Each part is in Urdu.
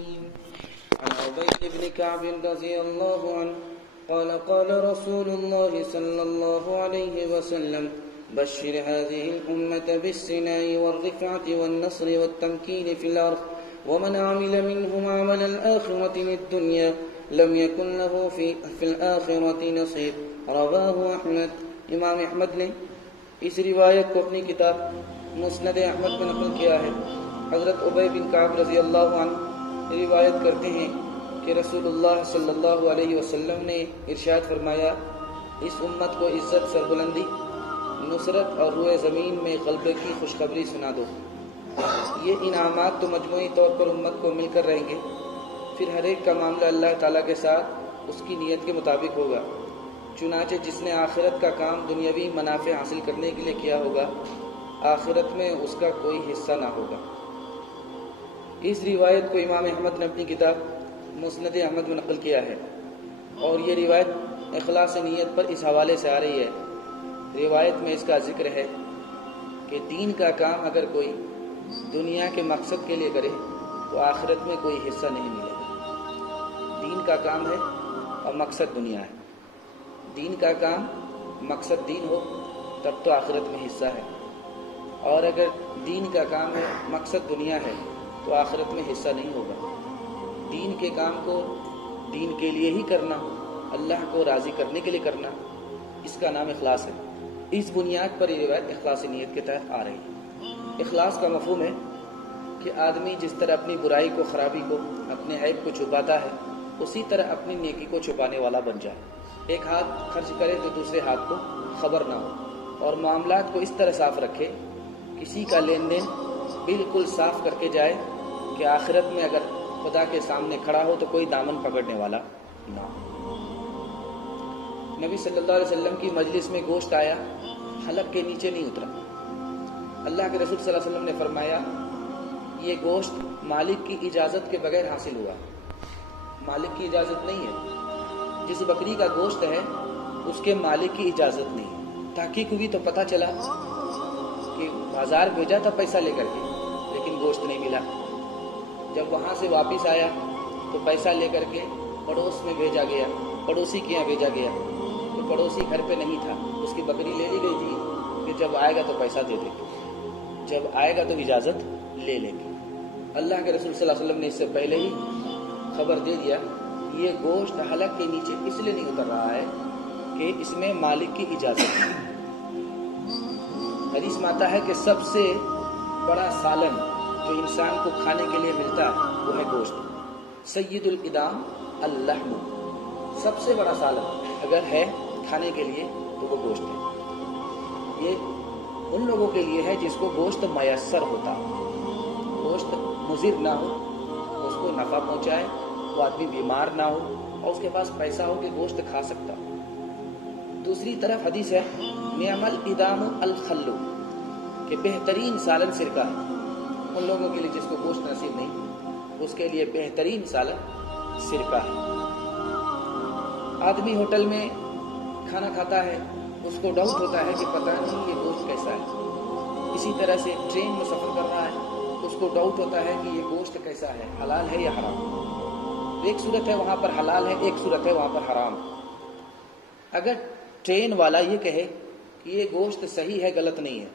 عن أبي بن كعب رضي الله عنه قال قال رسول الله صلى الله عليه وسلم بشر هذه الأمة بالسناء والرفعة والنصر والتمكين في الأرض ومن عمل منهم عمل الآخرة للدنيا لم يكن له في الآخرة نصيب رواه أحمد. امام احمد نے اس روایت کو اپنی کتاب مسند احمد میں نقل کیا ہے. حضرت ابی بن کعب رضی اللہ عنہ روایت کرتے ہیں کہ رسول اللہ صلی اللہ علیہ وسلم نے ارشاد فرمایا اس امت کو عزت سربلندی نصرت اور روئے زمین میں غلبے کی خوشخبری سنا دو. یہ انعامات تو مجموعی طور پر امت کو مل کر رہیں گے، پھر ہر ایک کا معاملہ اللہ تعالیٰ کے ساتھ اس کی نیت کے مطابق ہوگا. چنانچہ جس نے آخرت کا کام دنیاوی منافع حاصل کرنے کے لیے کیا ہوگا آخرت میں اس کا کوئی حصہ نہ ہوگا. اس روایت کو امام احمد نے اپنی کتاب مسند احمد میں نقل کیا ہے اور یہ روایت اخلاص نیت پر اس حوالے سے آ رہی ہے. روایت میں اس کا ذکر ہے کہ دین کا کام اگر کوئی دنیا کے مقصد کے لیے کرے تو آخرت میں کوئی حصہ نہیں ملے گا. دین کا کام ہے اور مقصد دنیا ہے. دین کا کام مقصد دین ہو تب تو آخرت میں حصہ ہے، اور اگر دین کا کام ہے مقصد دنیا ہے تو آخرت میں حصہ نہیں ہوگا. دین کے کام کو دین کے لیے ہی کرنا، اللہ کو راضی کرنے کے لیے کرنا، اس کا نام اخلاص ہے. اس بنیاد پر یہ روایت اخلاص نیت کے تحت آ رہی ہے. اخلاص کا مفہوم ہے کہ آدمی جس طرح اپنی برائی کو، خرابی کو، اپنے عیب کو چھپاتا ہے اسی طرح اپنی نیکی کو چھپانے والا بن جائے. ایک ہاتھ خرچ کرے تو دوسرے ہاتھ کو خبر نہ ہو، اور معاملات کو اس طرح صاف رکھے کسی کا لین دین بالکل صاف کر کے جائے کہ آخرت میں اگر خدا کے سامنے کھڑا ہو تو کوئی دامن پکڑنے والا نہ ہو. نبی صلی اللہ علیہ وسلم کی مجلس میں گوشت آیا، حلق کے نیچے نہیں اترا. اللہ کے رسول صلی اللہ علیہ وسلم نے فرمایا یہ گوشت مالک کی اجازت کے بغیر حاصل ہوا. مالک کی اجازت نہیں ہے. جس بکری کا گوشت ہے اس کے مالک کی اجازت نہیں. تحقیق ہوئی تو پتہ چلا کہ بازار بھیجا تھا پیسہ لے کر کے لیکن گوشت نہیں ملا. جب وہاں سے واپس آیا تو پیسہ لے کر کے پڑوس میں بھیجا گیا، پڑوسی کے یہاں بھیجا گیا تو پڑوسی گھر پہ نہیں تھا. اس کی بکری لے لی گئی تھی کہ جب آئے گا تو پیسہ دے دے گے، جب آئے گا تو اجازت لے لیں گے. اللہ کے رسول صلی اللہ علیہ وسلم نے اس سے پہلے ہی خبر دے دیا یہ گوشت حلق کے نیچے اس لیے نہیں اتر رہا ہے کہ اس میں مالک کی اجازت ہے. حدیث میں آتا ہے کہ سب سے بڑا سالن جو انسان کو کھانے کے لیے ملتا ہے وہ ہے گوشت. سید الادام اللحم، سب سے بڑا سالن اگر ہے کھانے کے لیے تو وہ گوشت ہے. یہ ان لوگوں کے لیے ہے جس کو گوشت میسر ہوتا ہو، گوشت مضر نہ ہو، اس کو نفع پہنچائے، وہ آدمی بیمار نہ ہو اور اس کے پاس پیسہ ہو کہ گوشت کھا سکتا ہو. دوسری طرف حدیث ہے نعم الادام الخلو، کہ بہترین سالن سرکہ ہے. ان لوگوں کے لیے جس کو گوشت نصیب نہیں اس کے لیے بہترین سالن سرکہ ہے. آدمی ہوٹل میں کھانا کھاتا ہے اس کو ڈاؤٹ ہوتا ہے کہ پتہ نہیں یہ گوشت کیسا ہے. اسی طرح سے ٹرین میں سفر کر رہا ہے اس کو ڈاؤٹ ہوتا ہے کہ یہ گوشت کیسا ہے، حلال ہے یا حرام. ایک صورت ہے وہاں پر حلال ہے، ایک صورت ہے وہاں پر حرام. اگر ٹرین والا یہ کہے کہ یہ گوشت صحیح ہے، غلط نہیں ہے،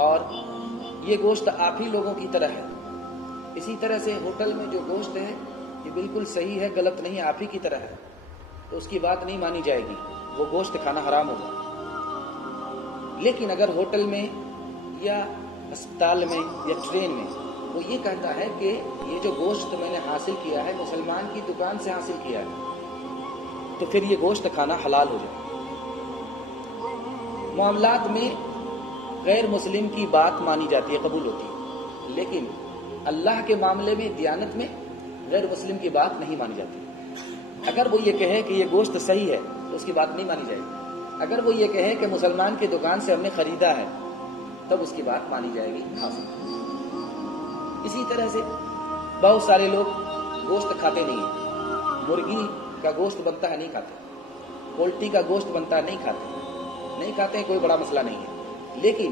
اور یہ گوشت آپ ہی لوگوں کی طرح ہے، اسی طرح سے ہوٹل میں جو گوشت ہے یہ بالکل صحیح ہے، غلط نہیں ہے، آپ ہی کی طرح ہے، تو اس کی بات نہیں مانی جائے گی، وہ گوشت کھانا حرام ہوگا. لیکن اگر ہوٹل میں یا اسپتال میں یا ٹرین میں وہ یہ کہتا ہے کہ یہ جو گوشت میں نے حاصل کیا ہے مسلمان کی دکان سے حاصل کیا ہے، تو پھر یہ گوشت کھانا حلال ہو جائے. معاملات میں غیر مسلم کی بات مانی جاتی ہے، قبول ہوتی ہے، لیکن اللہ کے معاملے میں، دیانت میں غیر مسلم کی بات نہیں مانی جاتی. اگر وہ یہ کہے کہ یہ گوشت صحیح ہے تو اس کی بات نہیں مانی جائے گی. اگر وہ یہ کہے کہ مسلمان کی دکان سے ہم نے خریدا ہے تب اس کی بات مانی جائے گی. اسی طرح سے بہت سارے لوگ گوشت کھاتے نہیں ہیں. مرغی کا گوشت بنتا ہے نہیں کھاتے، پولٹری کا گوشت بنتا ہے نہیں کھاتے ہیں، کوئی بڑا مسئلہ نہیں ہے. لیکن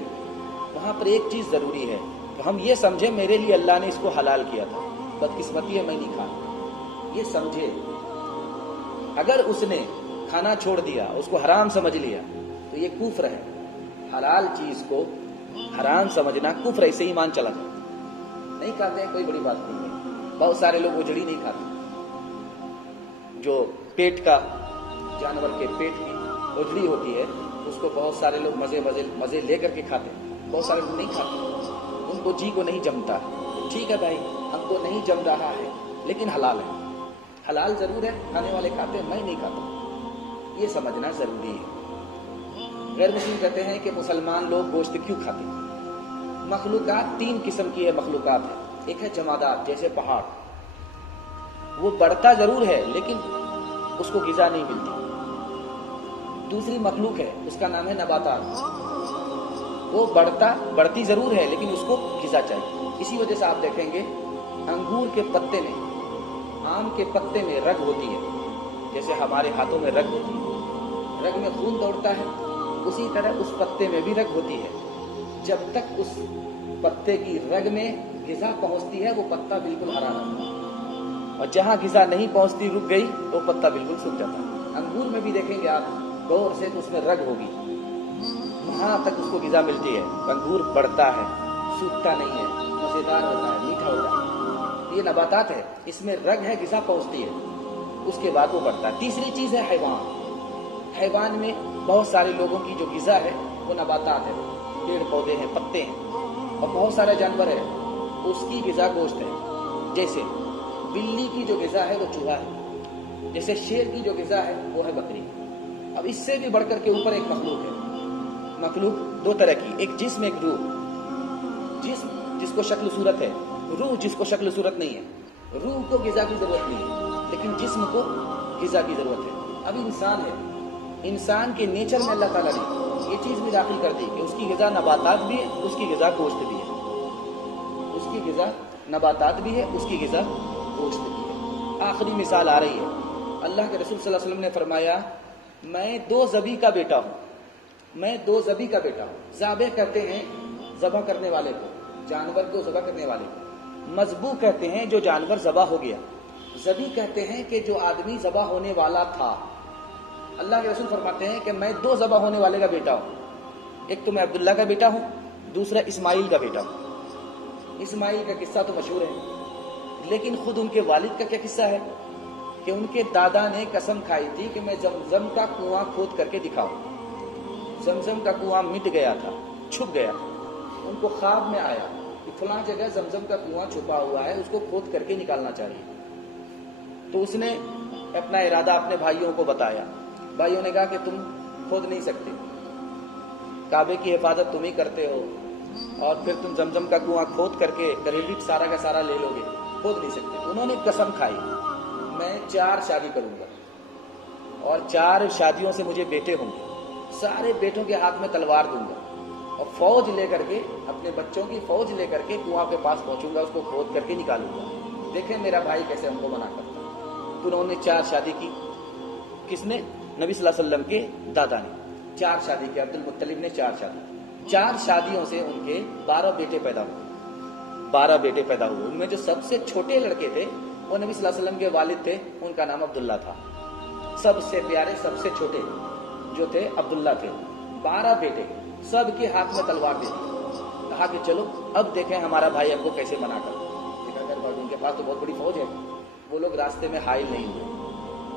وہاں پر ایک چیز ضروری ہے کہ ہم یہ سمجھیں میرے لیے اللہ نے اس کو حلال کیا تھا. بدقسمتی ہے میں نہیں کھاتا. یہ سمجھے. اگر اس نے کھانا چھوڑ دیا, اس کو حرام سمجھ لیا, تو یہ کفر ہے. حلال چیز کو حرام سمجھنا کفر ہے, اسے ایمان چلا جائے. نہیں کھاتے ہیں کوئی بڑی بات نہیں ہے. بہت سارے لوگ اجڑی نہیں کھاتے, جو پیٹ کا جانور کے پیٹ کی اجڑی ہوتی ہے اس کو بہت سارے لوگ مزے لے کر کے کھاتے ہیں. بہت سارے لوگ نہیں کھاتے, ان کو جی کو نہیں جمتا. ٹھیک ہے بھائی, ہم کو نہیں جم رہا ہے لیکن حلال ہے. حلال ضرور ہے, کھانے والے کھاتے ہیں, میں نہیں کھاتا. یہ سمجھنا ضروری ہے. غیر مسلم کہتے ہیں کہ مسلمان لوگ گوشت کیوں کھاتے ہیں. مخلوقات 3 قسم کی ہے مخلوقات ہے. ایک ہے جمادات, جیسے پہاڑ, وہ بڑھتا ضرور ہے لیکن اس کو غذا نہیں ملتی. دوسری مخلوق ہے, اس کا نام ہے نباتات. وہ بڑھتی ضرور ہے لیکن اس کو غذا چاہیے. اسی وجہ سے آپ دیکھیں گے انگور کے پتے میں, آم کے پتے میں رگ ہوتی ہے, جیسے ہمارے ہاتھوں میں رگ ہوتی ہے. رگ میں خون دوڑتا ہے, اسی طرح اس پتے میں بھی رگ ہوتی ہے. جب تک اس پتے کی رگ میں غذا پہنچتی ہے وہ پتا بالکل ہرا رہتا ہے, اور جہاں غذا نہیں پہنچتی, رک گئی, تو پتا بالکل سوکھ جاتا ہے. انگور میں بھی دیکھیں گے آپ غور سے تو اس میں رگ ہوگی, وہاں تک اس کو غذا ملتی ہے. انگور بڑھتا ہے, سوکھتا نہیں ہے, مزیدار ہوتا ہے, میٹھا ہوتا ہے. یہ نباتات ہے, اس میں رگ ہے, غذا پہنچتی ہے, اس کے بعد وہ بڑھتا ہے. تیسری چیز ہے حیوان. حیوان میں بہت سارے لوگوں کی جو غذا ہے وہ نباتات ہے, پیڑ پودے ہیں, پتے ہیں. اور بہت سارے جانور ہے, اس کی غذا گوشت ہے. جیسے بلی کی جو غذا ہے وہ چوہا ہے, جیسے شیر کی جو غذا ہے وہ ہے بکری. اب اس سے بھی بڑھ کر کے اوپر ایک مخلوق ہے. مخلوق 2 طرح کی, ایک جسم, ایک روح. جسم جس کو شکل صورت ہے, روح جس کو شکل صورت نہیں ہے. روح کو غذا کی ضرورت نہیں ہے لیکن جسم کو غذا کی ضرورت ہے. اب انسان ہے, انسان کے نیچر میں اللہ تعالیٰ نے یہ چیز بھی داخل کر دی کہ اس کی غذا نباتات بھی ہے, اس کی غذا گوشت بھی ہے. اس کی غذا نباتات بھی ہے, اس کی غذا گوشت بھی ہے. آخری مثال آ رہی ہے. اللہ کے رسول صلی اللہ علیہ وسلم نے فرمایا, میں 2 ذبی کا بیٹا ہوں. میں 2 ذبی کا بیٹا ہوں. ذابح کہتے ہیں ذبح کرنے والے کو, جانور کو ذبح کرنے والے کو. مذبوح کہتے ہیں جو جانور ذبح ہو گیا. ذبی کہتے ہیں کہ جو آدمی ذبح ہونے والا تھا. اللہ کے رسول فرماتے ہیں کہ میں 2 ذبح ہونے والے کا بیٹا ہوں. ایک تو میں عبداللہ کا بیٹا ہوں, دوسرا اسماعیل کا بیٹا ہوں. اسماعیل کا قصہ تو مشہور ہے, لیکن خود ان کے والد کا کیا قصہ ہے کہ ان کے دادا نے قسم کھائی تھی کہ میں زمزم کا کنواں کھود کر کے دکھاؤں. زمزم کا کنواں مٹ گیا تھا, چھپ گیا. ان کو خواب میں آیا کہ فلاں جگہ زمزم کا کنواں چھپا ہوا ہے, اس کو کھود کر کے نکالنا چاہیے. تو اس نے اپنا ارادہ اپنے بھائیوں کو بتایا. بھائیوں نے کہا کہ تم کھود نہیں سکتے, کعبے کی حفاظت تم ہی کرتے ہو, اور پھر تم زمزم کا کنواں کھود کر کے کریڈٹ سارا کا سارا لے لو گے, کھود نہیں سکتے. انہوں نے قسم کھائی, میں 4 شادی کروں گا اور 4 شادیوں سے مجھے بیٹے ہوں گے. سارے بیٹوں کے ہاتھ میں تلوار دوں گا اور فوج لے کر کے, اپنے بچوں کی فوج لے کر کے کنواں کے پاس پہنچوں گا, اس کو کھود کر کے نکالوں گا. دیکھیں میرا بھائی کیسے ہم کو منع کرتا. تو انہوں نے 4 شادی کی. کس نے؟ نبی صلی اللہ علیہ وسلم کے دادا نے 4 شادی کی. عبد المطلب نے 4 شادی. 4 شادیوں سے ان کے 12 بیٹے پیدا ہوئے. 12 بیٹے پیدا ہوئے. ان میں جو سب سے چھوٹے لڑکے تھے وہ نبی صلی اللہ علیہ وسلم کے والد تھے, ان کا نام عبداللہ تھا. سب سے پیارے, سب سے چھوٹے جو تھے عبداللہ تھے. 12 بیٹے, سب کے ہاتھ میں تلوار دے دی. کہا کہ چلو اب دیکھیں ہمارا بھائی ہم کو کیسے منع کر. ان کے پاس تو بہت بڑی فوج ہے. وہ لوگ راستے میں حائل نہیں ہوئے.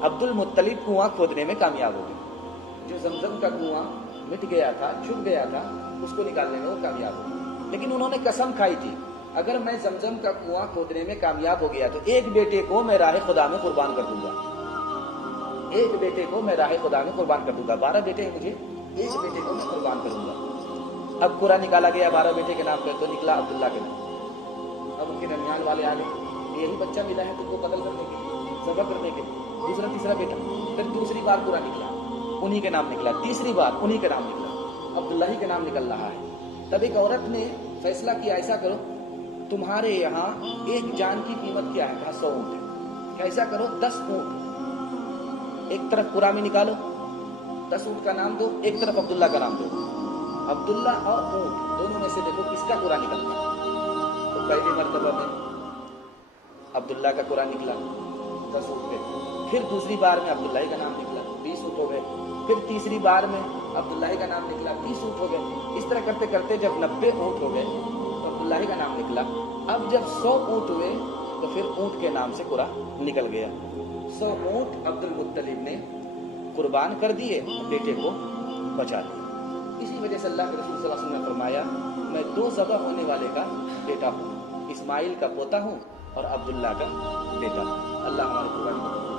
عبد المطلب کنواں کھودنے میں کامیاب ہو گئے. جو زمزم کا کنواں مٹ گیا تھا, چھپ گیا تھا, اس کو نکالنے میں وہ کامیاب ہو گئے. لیکن انہوں نے قسم کھائی تھی اگر میں زمزم کا کنواں کھودنے میں کامیاب ہو گیا تو ایک بیٹے کو میں راہ خدا میں قربان کر دوں گا. ایک بیٹے کو میں راہ خدا میں قربان کر دوں گا. 12 بیٹے ہیں مجھے, ایک بیٹے کو میں قربان کروں گا. اب قرآن نکالا گیا 12 بیٹے کے نام پہ, تو نکلا عبداللہ کے نام. اب ان کے درمیان والے آ گئے, یہی بچہ ملا ہے تم کو قتل کرنے کے لیے, ذبح کرنے کے لیے. دوسرا تیسرا بیٹا. پھر دوسری بار پورا نکلا, انہی کے نام نکلا. تیسری بار انہی کے نام نکلا, عبداللہ ہی کے نام نکل رہا ہے. تب ایک عورت نے فیصلہ کیا, ایسا کرو تمہارے یہاں ایک جان کی قیمت کیا ہے؟ کہا 100 اونٹ. ایسا کرو 10 اونٹ ایک طرف پورا میں نکالو, 10 اونٹ کا نام دو, ایک طرف عبداللہ کا نام دو. عبداللہ اور اونٹ دونوں میں سے دیکھو کس کا پورا نکلتا ہے. تو پہلی مرتبہ میں عبداللہ کا قرآن نکلا 10 اونٹ پہ. پھر دوسری بار میں عبداللہ کا نام نکلا 20 اونٹ ہو گئے. پھر تیسری بار میں عبداللہ کا نام نکلا 30 اونٹ ہو گئے. اس طرح کرتے کرتے جب 90 اونٹ ہو گئے تو عبداللہ کا نام نکلا. اب جب 100 اونٹ ہوئے تو پھر اونٹ کے نام سے قرآن نکل گیا. 100 اونٹ عبد المطلب نے قربان کر دیے، بیٹے کو بچا لیا. اسی وجہ سے اللہ کے رسول صلی اللہ علیہ وسلم نے فرمایا میں 2 ذبح ہونے والے کا بیٹا ہوں، اسماعیل کا پوتا ہوں اور عبداللہ کا بیٹا ہوں. اللہ ہماری قربانی